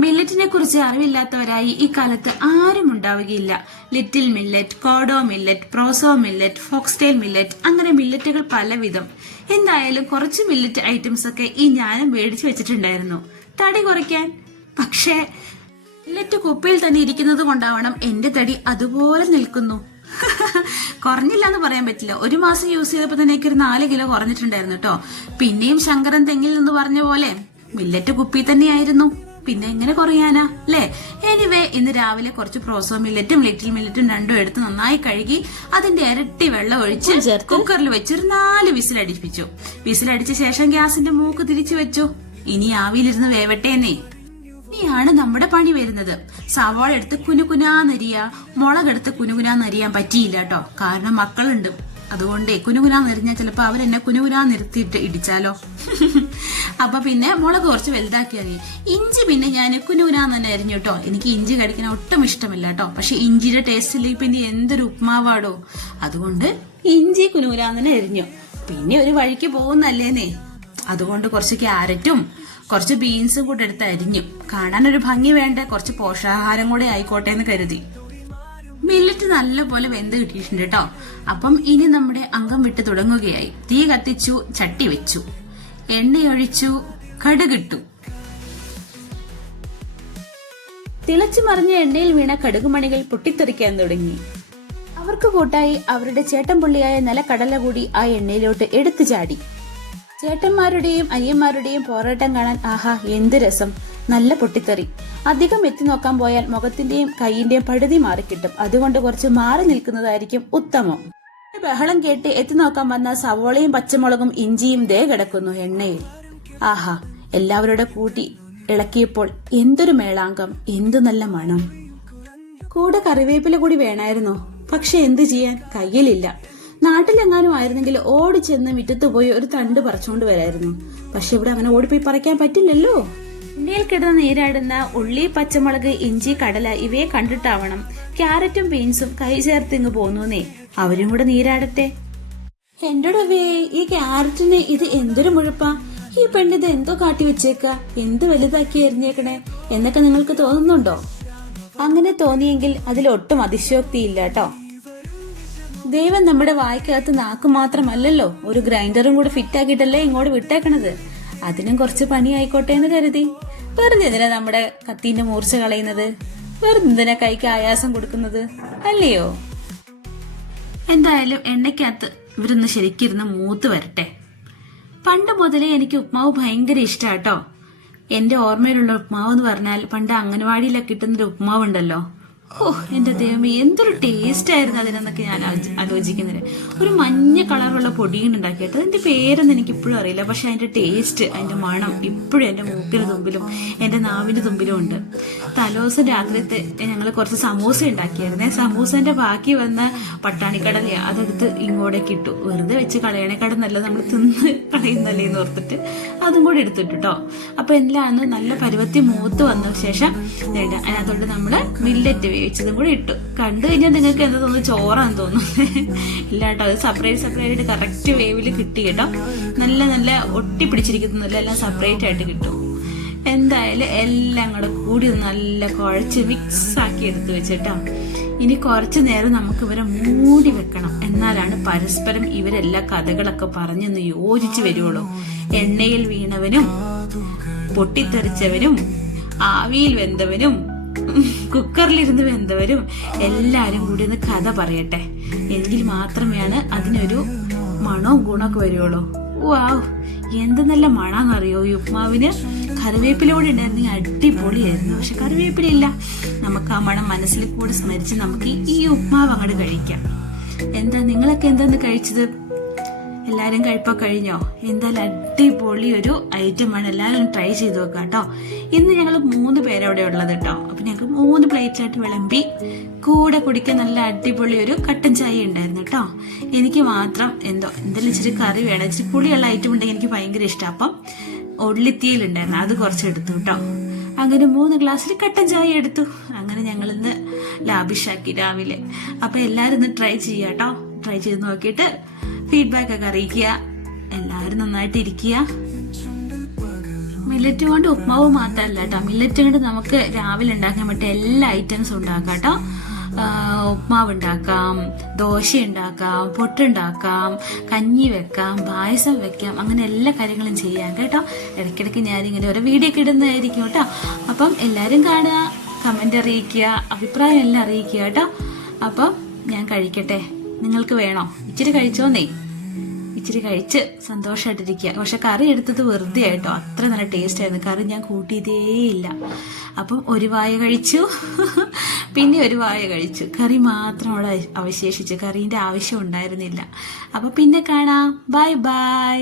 മില്ലറ്റിനെ കുറിച്ച് അറിവില്ലാത്തവരായി ഈ കാലത്ത് ആരും ഉണ്ടാവുകയില്ല. ലിറ്റിൽ മില്ലറ്റ്, കോഡോ millet, proso millet, foxtail millet, അങ്ങനെ മില്ലറ്റുകൾ പലവിധം. എന്തായാലും കുറച്ച് മില്ലറ്റ് ഐറ്റംസ് ഒക്കെ ഈ ഞാനും മേടിച്ചു വെച്ചിട്ടുണ്ടായിരുന്നു തടി കുറയ്ക്കാൻ. പക്ഷേ മില്ലറ്റ് കുപ്പിയിൽ തന്നെ ഇരിക്കുന്നത് കൊണ്ടാവണം എന്റെ തടി അതുപോലെ നിൽക്കുന്നു. കുറഞ്ഞില്ല എന്ന് പറയാൻ പറ്റില്ല. ഒരു മാസം യൂസ് ചെയ്തപ്പോ തന്നെ എനിക്ക് ഒരു 4 കിലോ കുറഞ്ഞിട്ടുണ്ടായിരുന്നു കേട്ടോ. പിന്നെയും ശങ്കരൻ തെങ്ങിൽ നിന്ന് പറഞ്ഞ പോലെ മില്ലറ്റ് കുപ്പി തന്നെയായിരുന്നു, പിന്നെ എങ്ങനെ കുറയാനാ അല്ലേ? എനിവേ, ഇന്ന് രാവിലെ കുറച്ച് പ്രോസോ മില്ലറ്റും ലിറ്റിൽ മില്ലറ്റും രണ്ടും എടുത്ത് നന്നായി കഴുകി അതിന്റെ ഇരട്ടി വെള്ളം ഒഴിച്ച് കുക്കറിൽ വെച്ചൊരു 4 വിസിലടിപ്പിച്ചു. വിസിലടിച്ച ശേഷം ഗ്യാസിന്റെ മൂക്ക് തിരിച്ചു വെച്ചു. ഇനി ആവിയിലിരുന്ന് വേവട്ടേന്നേ. ഇനിയാണ് നമ്മുടെ പണി വരുന്നത്. സവാള എടുത്ത് കുനുകുനാന്നരിയ, മുളകെടുത്ത് കുനുകുനാന്നരിയാൻ പറ്റിയില്ല കേട്ടോ. കാരണം മക്കളുണ്ട്. അതുകൊണ്ടേ കുനുകുനാന്നെറിഞ്ഞാൽ ചിലപ്പോ അവരെന്നെ കുനുകുനാ നിർത്തിയിട്ട് ഇടിച്ചാലോ. അപ്പൊ പിന്നെ മുളക് കുറച്ച് വലുതാക്കിയാൽ മതി. ഇഞ്ചി പിന്നെ ഞാൻ കുനുകുനാന്ന് തന്നെ അരിഞ്ഞു കേട്ടോ. എനിക്ക് ഇഞ്ചി കടിക്കാൻ ഒട്ടും ഇഷ്ടമില്ല കേട്ടോ. പക്ഷെ ഇഞ്ചിയുടെ ടേസ്റ്റിൽ പിന്നെ എന്തൊരു ഉപ്മാവാടോ. അതുകൊണ്ട് ഇഞ്ചി കുനുകുനാന്ന് തന്നെ അരിഞ്ഞു. പിന്നെ ഒരു വഴിക്ക് പോകുന്നല്ലേന്നേ, അതുകൊണ്ട് കുറച്ച് ക്യാരറ്റും കുറച്ച് ബീൻസും കൂടെ എടുത്ത് അരിഞ്ഞു. കാണാൻ ഒരു ഭംഗി വേണ്ട, കുറച്ച് പോഷകാഹാരം കൂടെ ആയിക്കോട്ടെ എന്ന് കരുതി. മില്ലറ്റ് നല്ലപോലെ വെന്ത് കിട്ടിയിട്ടുണ്ട് കേട്ടോ. അപ്പം ഇനി നമ്മുടെ അംഗം വിട്ട് തുടങ്ങുകയായി. തീ കത്തിച്ചു, ചട്ടി വെച്ചു, എണ്ണയൊഴിച്ചു, കടുകിട്ടു. തിളച്ചു മറിഞ്ഞ എണ്ണയിൽ വീണ കടുകുമണികൾ പൊട്ടിത്തെറിക്കാൻ തുടങ്ങി. അവർക്ക് കൂട്ടായി അവരുടെ ചേട്ടൻപുള്ളിയായ നിലക്കടല കൂടി ആ എണ്ണയിലോട്ട് എടുത്തു ചാടി. ചേട്ടന്മാരുടെയും അനിയന്മാരുടെയും പോരാട്ടം കാണാൻ ആഹാ എന്ത് രസം. നല്ല പൊട്ടിത്തെറി. അധികം എത്തി നോക്കാൻ പോയാൽ മുഖത്തിന്റെയും കൈയിന്റെയും പഴുതി മാറിക്കിട്ടും. അതുകൊണ്ട് കുറച്ച് മാറി നിൽക്കുന്നതായിരിക്കും ഉത്തമം. ബഹളം കേട്ട് എത്തി നോക്കാൻ വന്ന സവോളയും പച്ചമുളകും ഇഞ്ചിയും ദേ കിടക്കുന്നു എണ്ണയിൽ. ആഹാ, എല്ലാവരുടെ കൂട്ടി ഇളക്കിയപ്പോൾ എന്തൊരു മേളാങ്കം, എന്തു നല്ല മണം. കൂടെ കറിവേപ്പില കൂടി വേണമായിരുന്നോ? പക്ഷെ എന്തു ചെയ്യാൻ, കയ്യിലില്ല. നാട്ടിലെങ്ങാനും ആയിരുന്നെങ്കിൽ ഓടിച്ചെന്ന് മുറ്റത്ത് പോയി ഒരു തണ്ട് പറിച്ചുകൊണ്ട് വരായിരുന്നു. പക്ഷെ ഇവിടെ അങ്ങനെ ഓടിപ്പോയി പറിക്കാൻ പറ്റില്ലല്ലോ. എണ്ണയിൽ കിടന്ന് നീരാടുന്ന ഉള്ളി, പച്ചമുളക്, ഇഞ്ചി, കടല ഇവയെ കണ്ടിട്ടാവണം ക്യാരറ്റും ബീൻസും കൈ ചേർത്ത് ഇങ്ങ് പോന്നൂന്നേ. അവരും കൂടെ നീരാടട്ടെ. എന്റോടവേ, ഈ ക്യാരറ്റിന് ഇത് എന്തൊരു മുഴുപ്പാ. ഈ പെണ്ണിത് എന്തോ കാട്ടി വെച്ചേക്ക, എന്ത് വലുതാക്കി എറിഞ്ഞേക്കണേ എന്നൊക്കെ നിങ്ങൾക്ക് തോന്നുന്നുണ്ടോ? അങ്ങനെ തോന്നിയെങ്കിൽ അതിലൊട്ടും അതിശയോക്തിയില്ല കേട്ടോ. ദൈവം നമ്മുടെ വായ്ക്കകത്ത് നാക്ക് മാത്രമല്ലല്ലോ, ഒരു ഗ്രൈൻഡറും കൂടെ ഫിറ്റ് ആക്കിയിട്ടല്ലേ ഇങ്ങോട്ട് വിട്ടേക്കണത്. അതിനും കുറച്ച് പണി ആയിക്കോട്ടെ എന്ന് കരുതി. വെറുതെ എന്തിനാ നമ്മുടെ കത്തിന്റെ മൂർച്ച കളയുന്നത്? വെറുതെ എന്തിനാ കൈക്ക് ആയാസം കൊടുക്കുന്നത് അല്ലയോ? എന്തായാലും എണ്ണയ്ക്കകത്ത് ഇവരൊന്ന് ശരിക്കിരുന്ന് മൂത്ത് വരട്ടെ. പണ്ട് മുതലേ എനിക്ക് ഉപ്മാവ് ഭയങ്കര ഇഷ്ടാട്ടോ. എന്റെ ഓർമ്മയിലുള്ള ഉപ്മാവ് എന്ന് പറഞ്ഞാൽ പണ്ട് അംഗനവാടിയിലൊക്കെ കിട്ടുന്നൊരു ഉപ്മാവ് ഉണ്ടല്ലോ. ഓ എന്റെ ദൈവമേ, എന്തൊരു ടേസ്റ്റ് ആയിരുന്നു അതിനെന്നൊക്കെ ഞാൻ ആലോചിക്കുന്നത്. ഒരു മഞ്ഞ കളറുള്ള പൊടിയും ഉണ്ടാക്കിയിട്ട് അതിന്റെ പേരൊന്നും എനിക്ക് ഇപ്പോഴും അറിയില്ല. പക്ഷെ അതിന്റെ ടേസ്റ്റ്, അതിന്റെ മണം ഇപ്പോഴും എന്റെ മൂക്കിന് തുമ്പിലും എന്റെ നാവിന്റെ തുമ്പിലും ഉണ്ട്. തലേദിവസം രാത്രിത്തെ ഞങ്ങൾ കുറച്ച് സമൂസ ഉണ്ടാക്കിയായിരുന്നേ. സമൂസന്റെ ബാക്കി വന്ന പട്ടാണിക്കടല അതെടുത്ത് ഇങ്ങോട്ടേക്ക് ഇട്ടു. വെറുതെ വെച്ച് കളയണേക്കാട് നല്ല നമ്മൾ തിന്ന് കളയുന്നല്ലേ എന്ന് ഓർത്തിട്ട് അതും കൂടി എടുത്തിട്ടു കേട്ടോ. അപ്പൊ എല്ലാം നല്ല പരുവത്തി മൂത്ത് വന്ന ശേഷം അതിനകത്തോട്ട് നമ്മള് മില്ലറ്റ് വേവിച്ചതും കൂടി ഇട്ടു. കണ്ടു കഴിഞ്ഞാൽ നിങ്ങൾക്ക് എന്താ തോന്നുന്നു, ചോറാന്ന് തോന്നുന്നു. ഇല്ല കേട്ടോ, അത് സെപ്പറേറ്റ് കറക്റ്റ് വേവില് കിട്ടി കേട്ടോ. നല്ല ഒട്ടിപ്പിടിച്ചിരിക്കുന്നില്ല, എല്ലാം സെപ്പറേറ്റ് ആയിട്ട് കിട്ടും. എന്തായാലും എല്ലാം കൂടെ കൂടി നല്ല കുഴച്ച് മിക്സ് ആക്കി എടുത്തു വെച്ചിട്ടോ. ഇനി കുറച്ചു നേരം നമുക്ക് ഇവരെ മൂടി വെക്കണം. എന്നാലാണ് പരസ്പരം ഇവരെല്ലാ കഥകളൊക്കെ പറഞ്ഞൊന്ന് യോജിച്ച് വരുവുള്ളൂ. എണ്ണയിൽ വീണവനും പൊട്ടിത്തെറിച്ചവനും ആവിയിൽ വെന്തവനും കുക്കറിലിരുന്ന് വെന്തവരും എല്ലാരും കൂടി ഒന്ന് കഥ പറയട്ടെ. എങ്കിൽ മാത്രമേയാണ് അതിനൊരു മണവും ഗുണമൊക്കെ വരുവുള്ളൂ. വാവ്, എന്ത് നല്ല മണാന്നറിയോ ഈ ഉപ്മാവിന്. കറിവേപ്പില കൂടി ഉണ്ടായിരുന്നെങ്കിൽ അടിപൊളിയായിരുന്നു. പക്ഷെ കറിവേപ്പില ഇല്ല. നമുക്ക് ആ മണം മനസ്സിൽ കൂടെ സ്മരിച്ച് നമുക്ക് ഈ ഉപ്മാവ് അങ്ങോട്ട് കഴിക്കാം. എന്താ നിങ്ങളൊക്കെ എന്താന്ന് കഴിച്ചത്? എല്ലാരും കഴിപ്പൊക്കെ കഴിഞ്ഞോ? എന്തായാലും അടിപൊളി ഒരു ഐറ്റമാണ്. എല്ലാവരും ട്രൈ ചെയ്ത് നോക്കാം കേട്ടോ. ഇന്ന് ഞങ്ങൾ 3 പേരവിടെ ഉള്ളത് കേട്ടോ. അപ്പൊ ഞങ്ങൾക്ക് 3 പ്ലേറ്റിലായിട്ട് വിളമ്പി. കൂടെ കുടിക്കാൻ നല്ല അടിപൊളി ഒരു കട്ടൻ ചായ ഉണ്ടായിരുന്നു കേട്ടോ. എനിക്ക് മാത്രം എന്തെങ്കിലും ഇച്ചിരി കറി വേണം, ഇച്ചിരി പുളിയുള്ള ഐറ്റം ഉണ്ടെങ്കിൽ എനിക്ക് ഭയങ്കര ഇഷ്ടം. അപ്പം ഉള്ളിത്തീയിലുണ്ടായിരുന്നു, അത് കുറച്ച് എടുത്തു കേട്ടോ. അങ്ങനെ 3 ഗ്ലാസ്സിൽ കട്ടൻ ചായ എടുത്തു. അങ്ങനെ ഞങ്ങളിന്ന് ലാഭിഷാക്കി രാവിലെ. അപ്പൊ എല്ലാരും ഇന്ന് ട്രൈ ചെയ്യാട്ടോ. ട്രൈ ചെയ്ത് നോക്കിയിട്ട് ഫീഡ്ബാക്ക് ഒക്കെ അറിയിക്കുക. എല്ലാവരും നന്നായിട്ട് ഇരിക്കുക. മില്ലറ്റ് കൊണ്ട് ഉപ്മാവ് മാത്രമല്ല കേട്ടോ, മില്ലറ്റ് കൊണ്ട് നമുക്ക് രാവിലെ ഉണ്ടാക്കാൻ പറ്റിയ എല്ലാ ഐറ്റംസും ഉണ്ടാക്കാം കേട്ടോ. ഉപ്മാവ് ഉണ്ടാക്കാം, ദോശ ഉണ്ടാക്കാം, പുട്ടുണ്ടാക്കാം, കഞ്ഞി വെക്കാം, പായസം വെക്കാം, അങ്ങനെ എല്ലാ കാര്യങ്ങളും ചെയ്യാം കേട്ടോ. ഇടയ്ക്കിടയ്ക്ക് ഞാനിങ്ങനെ ഓരോ വീഡിയോ ഒക്കെ ഇടുന്നതായിരിക്കും കേട്ടോ. അപ്പം എല്ലാവരും കാണുക, കമന്റ് അറിയിക്കുക, അഭിപ്രായം എല്ലാം അറിയിക്കുക കേട്ടോ. അപ്പം ഞാൻ കഴിക്കട്ടെ, നിങ്ങൾക്ക് വേണോ? ഇച്ചിരി കഴിച്ചോന്നേ, ഇച്ചിരി കഴിച്ച് സന്തോഷമായിട്ടിരിക്കുക. പക്ഷെ കറി എടുത്തത് വെറുതെ ആയിട്ടോ, അത്ര നല്ല ടേസ്റ്റ് ആയിരുന്നു. കറി ഞാൻ കൂട്ടിയതേയില്ല. അപ്പം ഒരു വായ കഴിച്ചു, പിന്നെ ഒരു വായ കഴിച്ചു, കറി മാത്രം അവിടെ അവശേഷിച്ചു. കറീൻ്റെ ആവശ്യം ഉണ്ടായിരുന്നില്ല. അപ്പം പിന്നെ കാണാം. Bye bye.